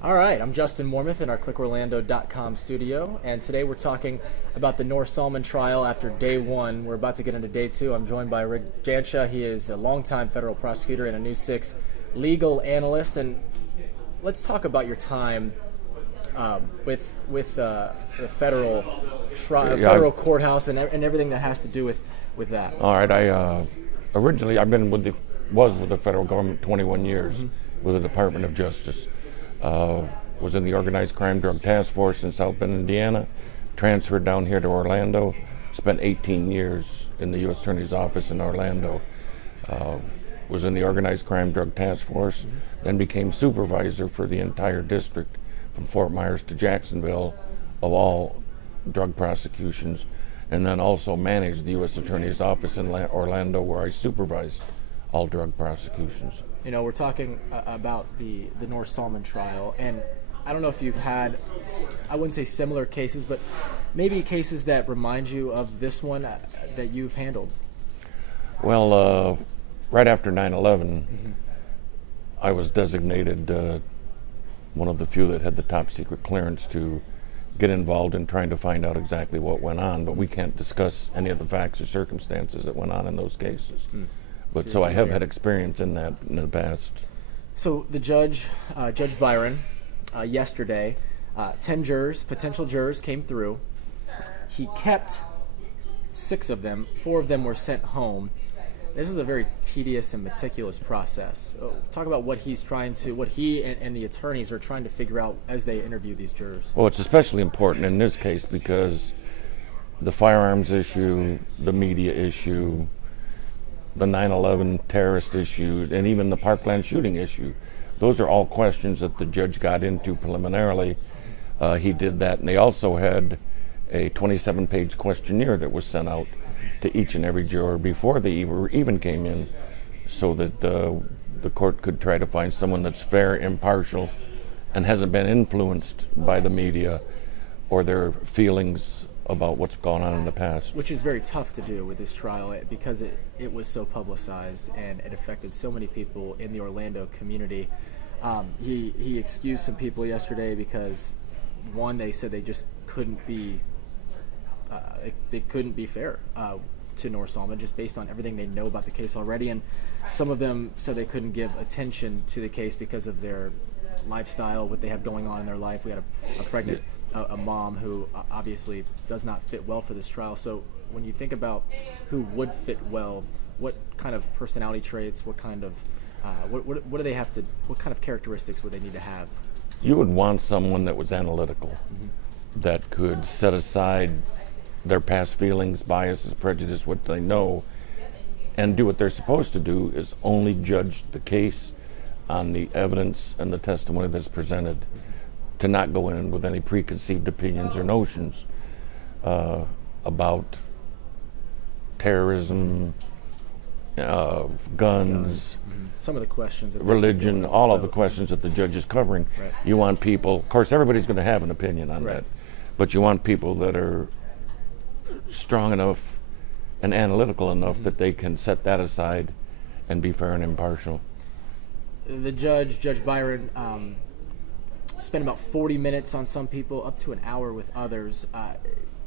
All right, I'm Justin Warmoth in our ClickOrlando.com studio, and today we're talking about the Noor Salman trial after day one. We're about to get into day two. I'm joined by Rick Jancha. He is a longtime federal prosecutor and a News 6 legal analyst. And let's talk about your time with the federal federal courthouse and everything that has to do with that. All right, originally I've been was with the federal government 21 years with the Department of Justice. Was in the Organized Crime Drug Task Force in South Bend, Indiana, transferred down here to Orlando, spent 18 years in the U.S. Attorney's Office in Orlando, was in the Organized Crime Drug Task Force, then became supervisor for the entire district from Fort Myers to Jacksonville of all drug prosecutions, and then also managed the U.S. Attorney's Office in Orlando, where I supervised all drug prosecutions. You know, we're talking about the Noor Salman trial, and I don't know if you've had, I wouldn't say similar cases, but maybe cases that remind you of this one that you've handled. Well, right after 9/11, I was designated one of the few that had the top secret clearance to get involved in trying to find out exactly what went on, but we can't discuss any of the facts or circumstances that went on in those cases. But so I have had experience in that in the past. So the judge, Judge Byron, yesterday, 10 jurors, potential jurors, came through. He kept 6 of them. 4 of them were sent home. This is a very tedious and meticulous process. Talk about what he's trying to, what he and the attorneys are trying to figure out as they interview these jurors. Well, it's especially important in this case because the firearms issue, the media issue, the 9/11 terrorist issue, and even the Parkland shooting issue. Those are all questions that the judge got into preliminarily. He did that, and they also had a 27-page questionnaire that was sent out to each and every juror before they even came in, so that the court could try to find someone that's fair, impartial, and hasn't been influenced by the media or their feelings about what's gone on in the past. Which is very tough to do with this trial because it was so publicized and it affected so many people in the Orlando community. He excused some people yesterday because, one, they said they just couldn't be fair to Noor Salman just based on everything they know about the case already, and some of them said they couldn't give attention to the case because of their lifestyle, what they have going on in their life. We had a pregnant a mom who obviously does not fit well for this trial. So when you think about who would fit well, what kind of personality traits, what kind of what do they have to, what kind of characteristics would they need to have? You would want someone that was analytical, that could set aside their past feelings, biases, prejudice, what they know, and do what they're supposed to do, is only judge the case on the evidence and the testimony that's presented, to not go in with any preconceived opinions or notions about terrorism, guns, some of the questions, religion, all of the questions that the judge is covering. Right. You want people, of course everybody's going to have an opinion on that, but you want people that are strong enough and analytical enough that they can set that aside and be fair and impartial. The judge, Judge Byron, spent about 40 minutes on some people, up to an hour with others.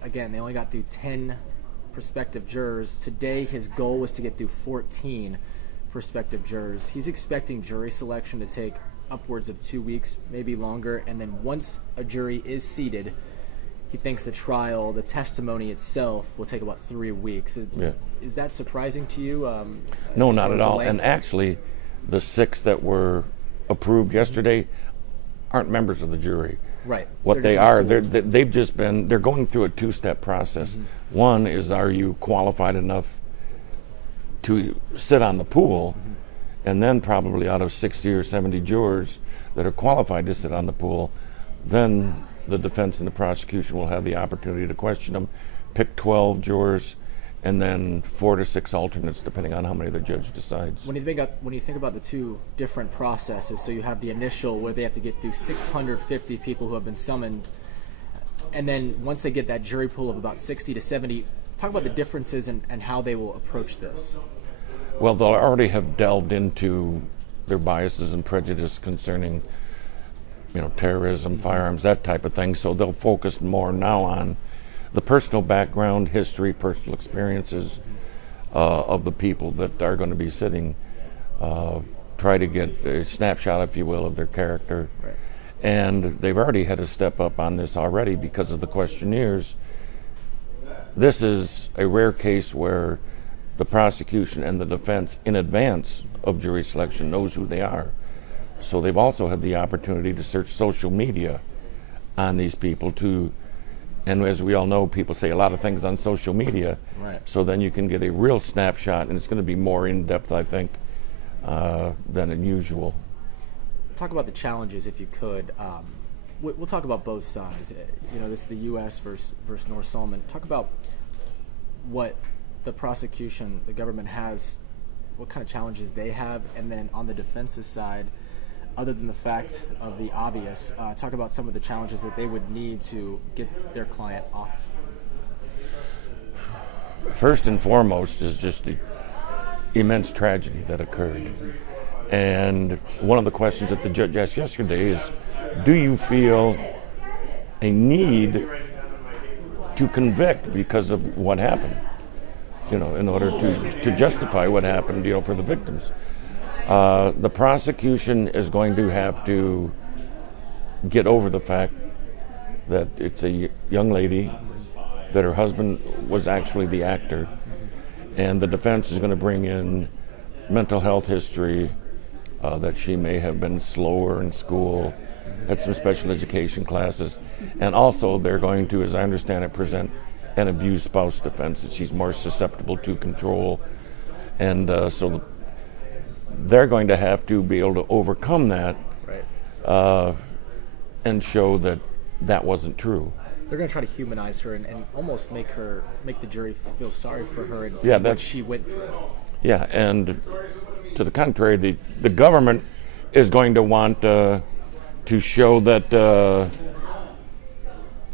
Again, they only got through 10 prospective jurors. Today, his goal was to get through 14 prospective jurors. He's expecting jury selection to take upwards of 2 weeks, maybe longer, and then once a jury is seated, he thinks the trial, the testimony itself, will take about 3 weeks. Is that surprising to you? No, not at all. And actually, the 6 that were approved yesterday aren't members of the jury. Right. What they are, they've just been, they're going through a 2-step process. One is, are you qualified enough to sit on the pool? And then probably out of 60 or 70 jurors that are qualified to sit on the pool, then the defense and the prosecution will have the opportunity to question them, pick 12 jurors, and then 4 to 6 alternates, depending on how many the judge decides. When you think about the 2 different processes, so you have the initial where they have to get through 650 people who have been summoned, and then once they get that jury pool of about 60 to 70, talk about the differences and how they will approach this. Well, they'll already have delved into their biases and prejudice concerning terrorism, firearms, that type of thing. So they'll focus more now on the personal background, history, personal experiences of the people that are going to be sitting. Try to get a snapshot, if you will, of their character. Right. And they've already had to step up on this already because of the questionnaires. This is a rare case where the prosecution and the defense, in advance of jury selection, knows who they are. So they've also had the opportunity to search social media on these people too. And as we all know, people say a lot of things on social media. Right. So then you can get a real snapshot, and it's going to be more in-depth, I think, than unusual. Talk about the challenges, if you could. We'll talk about both sides. This is the U.S. versus Noor Salman. Talk about what the prosecution, the government has, what kind of challenges they have, and then on the defense's side, other than the fact of the obvious, talk about some of the challenges that they would need to get their client off. First and foremost is just the immense tragedy that occurred. And one of the questions that the judge asked yesterday is, do you feel a need to convict because of what happened? In order to justify what happened, for the victims. The prosecution is going to have to get over the fact that it's a young lady, that her husband was actually the actor, and the defense is going to bring in mental health history, that she may have been slower in school, had some special education classes, and also they're going to, as I understand it, present an abused spouse defense, that she's more susceptible to control, and so they're going to have to be able to overcome that, right, and show that that wasn't true. They're going to try to humanize her and almost make the jury feel sorry for her and yeah, what she went through. Yeah, and to the contrary, the government is going to want to show that.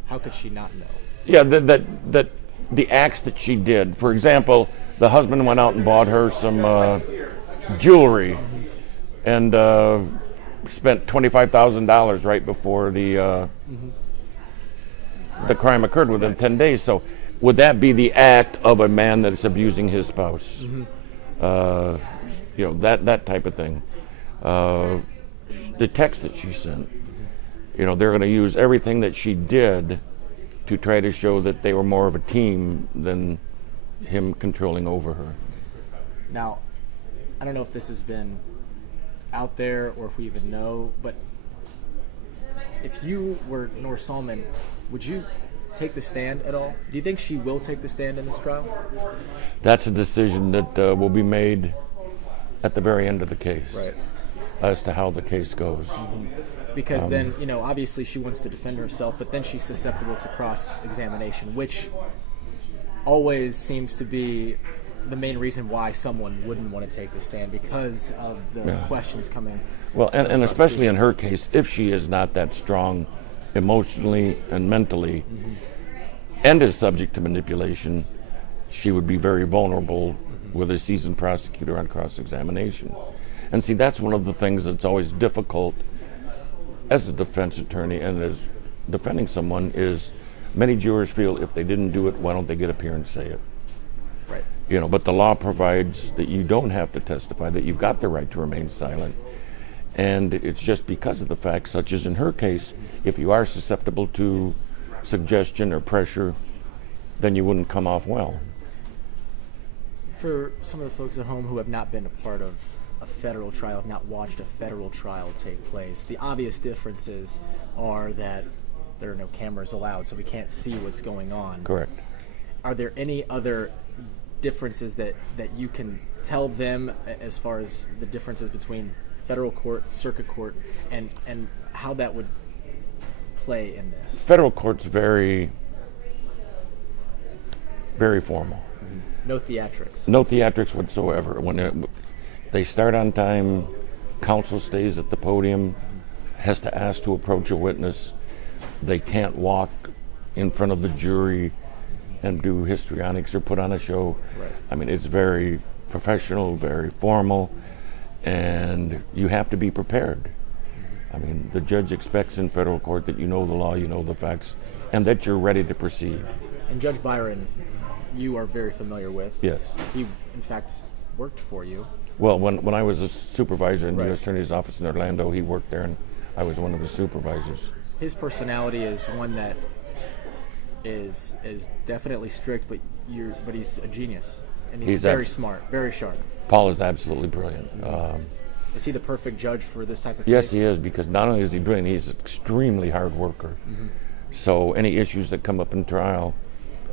How could she not know? Yeah, that the acts that she did. For example, the husband went out and bought her some jewelry, and spent $25,000 right before the crime occurred within 10 days. So, would that be the act of a man that is abusing his spouse? That type of thing. The text that she sent. They're going to use everything that she did to try to show that they were more of a team than him controlling over her. Now, I don't know if this has been out there or if we even know, but if you were Noor Salman, would you take the stand at all? Do you think she will take the stand in this trial? That's a decision that will be made at the very end of the case, right, as to how the case goes. Because then, obviously she wants to defend herself, but then she's susceptible to cross-examination, which always seems to be the main reason why someone wouldn't want to take the stand, because of the questions coming. Well, and especially in her case, if she is not that strong emotionally and mentally, and is subject to manipulation, she would be very vulnerable with a seasoned prosecutor on cross-examination. And see, that's one of the things that's always difficult as a defense attorney and as defending someone, is many jurors feel if they didn't do it, why don't they get up here and say it? Right. But the law provides that you don't have to testify, that you've got the right to remain silent. And it's just because of the fact, such as in her case, if you are susceptible to suggestion or pressure, then you wouldn't come off well. For some of the folks at home who have not been a part of a federal trial, have not watched a federal trial take place, the obvious differences are that there are no cameras allowed, so we can't see what's going on. Correct. Are there any other differences that you can tell them as far as the differences between federal court, circuit court, and how that would play in this? Federal court's very, very formal. No theatrics. No theatrics whatsoever. They start on time, counsel stays at the podium, has to ask to approach a witness. They can't walk in front of the jury and do histrionics or put on a show. Right. I mean, it's very professional, very formal, and you have to be prepared. I mean, the judge expects in federal court that you know the law, you know the facts, and that you're ready to proceed. And Judge Byron, you are very familiar with. Yes. He, in fact, worked for you. Well, when I was a supervisor in the Right. U.S. Attorney's Office in Orlando, he worked there, and I was one of his supervisors. His personality is one that is definitely strict, but he's a genius, and he's very smart, very sharp. Paul is absolutely brilliant. Is he the perfect judge for this type of Yes, case? he is, because not only is he brilliant, he's an extremely hard worker. So any issues that come up in trial,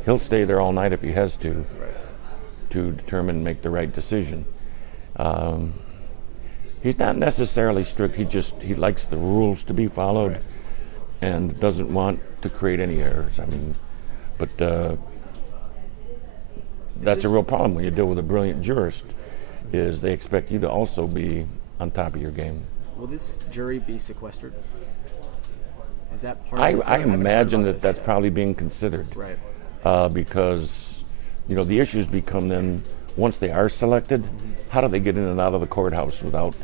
he'll stay there all night if he has to, to determine and make the right decision. He's not necessarily strict. He likes the rules to be followed, and doesn't want to create any errors. I mean, but that's a real problem when you deal with a brilliant jurist. Is they expect you to also be on top of your game. Will this jury be sequestered? Is that part I of it? I haven't heard imagine about that this that's yet. probably being considered. Right. Because, you know, the issues become then, once they are selected, how do they get in and out of the courthouse without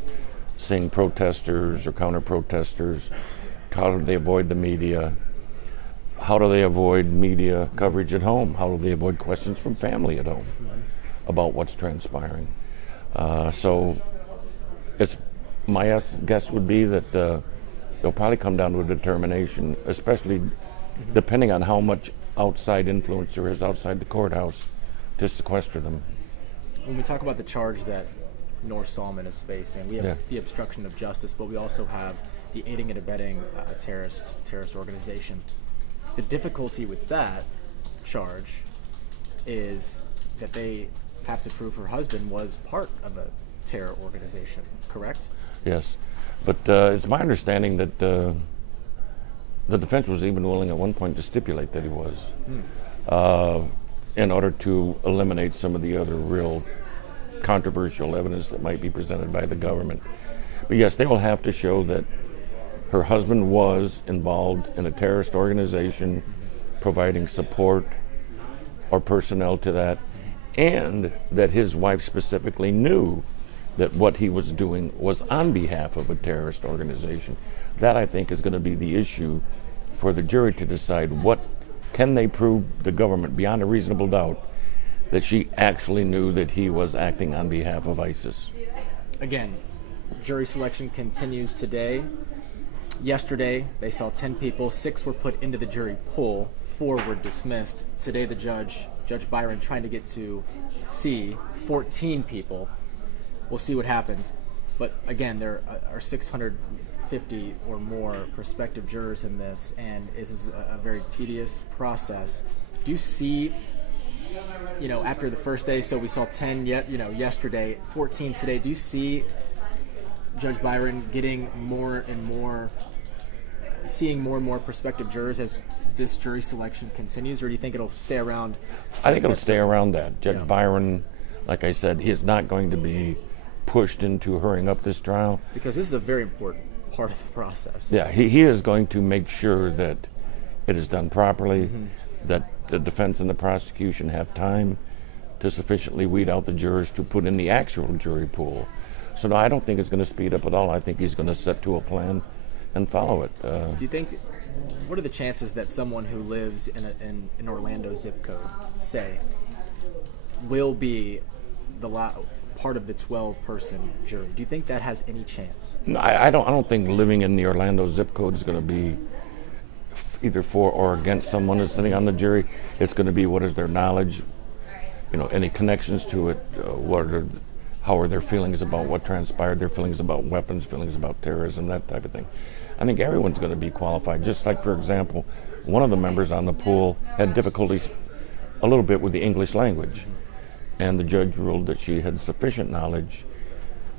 seeing protesters or counter-protesters? How do they avoid the media? How do they avoid media coverage at home? How do they avoid questions from family at home about what's transpiring? So it's my guess would be that they'll probably come down to a determination, especially depending on how much outside influence there is outside the courthouse, to sequester them. When we talk about the charge that Noor Salman is facing, we have the obstruction of justice, but we also have the aiding and abetting a terrorist organization. The difficulty with that charge is that they have to prove her husband was part of a terror organization, correct? Yes, but it's my understanding that the defense was even willing at one point to stipulate that he was, in order to eliminate some of the other real controversial evidence that might be presented by the government. But yes, they will have to show that her husband was involved in a terrorist organization, providing support or personnel to that, and that his wife specifically knew that what he was doing was on behalf of a terrorist organization. That, I think, is going to be the issue for the jury to decide. What can they prove the government beyond a reasonable doubt that she actually knew that he was acting on behalf of ISIS? Again, jury selection continues today. Yesterday, they saw 10 people. 6 were put into the jury pool. 4 were dismissed. Today, the Judge Byron, trying to get to see 14 people. We'll see what happens. But again, there are 650 or more prospective jurors in this, and this is a very tedious process. Do you see, after the first day, so we saw 10 yesterday, 14 today, do you see Judge Byron getting more and more, seeing more and more prospective jurors as this jury selection continues, or do you think it'll stay around? I think it'll stay around that. Judge Yeah. Byron, like I said, he is not going to be pushed into hurrying up this trial. Because this is a very important part of the process. Yeah, he is going to make sure that it is done properly, that the defense and the prosecution have time to sufficiently weed out the jurors to put in the actual jury pool. So no, I don't think it's going to speed up at all. I think he's going to set to a plan and follow it. Do you think, what are the chances that someone who lives in an Orlando zip code, say, will be part of the 12-person jury? Do you think that has any chance? No, I don't think living in the Orlando zip code is going to be either for or against someone who's sitting on the jury. It's going to be what is their knowledge, any connections to it, how are their feelings about what transpired, their feelings about weapons, feelings about terrorism, that type of thing. I think everyone's going to be qualified. Just like, for example, one of the members on the pool had difficulties a little bit with the English language, and the judge ruled that she had sufficient knowledge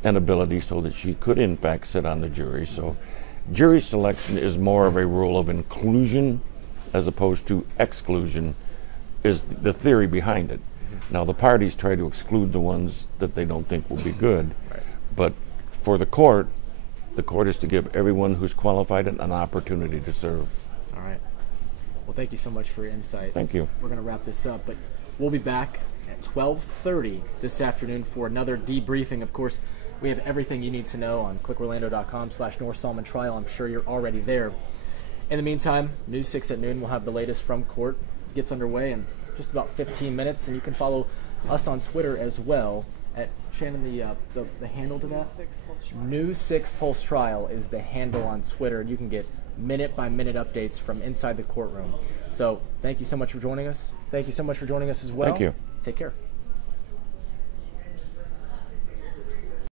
and ability so that she could in fact sit on the jury. So jury selection is more of a rule of inclusion as opposed to exclusion, is the theory behind it. Now the parties try to exclude the ones that they don't think will be good, but for the court is to give everyone who's qualified an opportunity to serve. All right. Well, thank you so much for your insight. Thank you. We're going to wrap this up, but we'll be back at 12:30 this afternoon for another debriefing. Of course, We have everything you need to know on clickorlando.com/Noor Salman trial. I'm sure you're already there. In the meantime, News 6 at noon will have the latest from court. Gets underway in just about 15 minutes, and you can follow us on Twitter as well. At Shannon, the handle to that? News 6 Pulse Trial is the handle on Twitter, and you can get minute-by-minute updates from inside the courtroom. So thank you so much for joining us. Thank you so much for joining us as well. Thank you. Take care.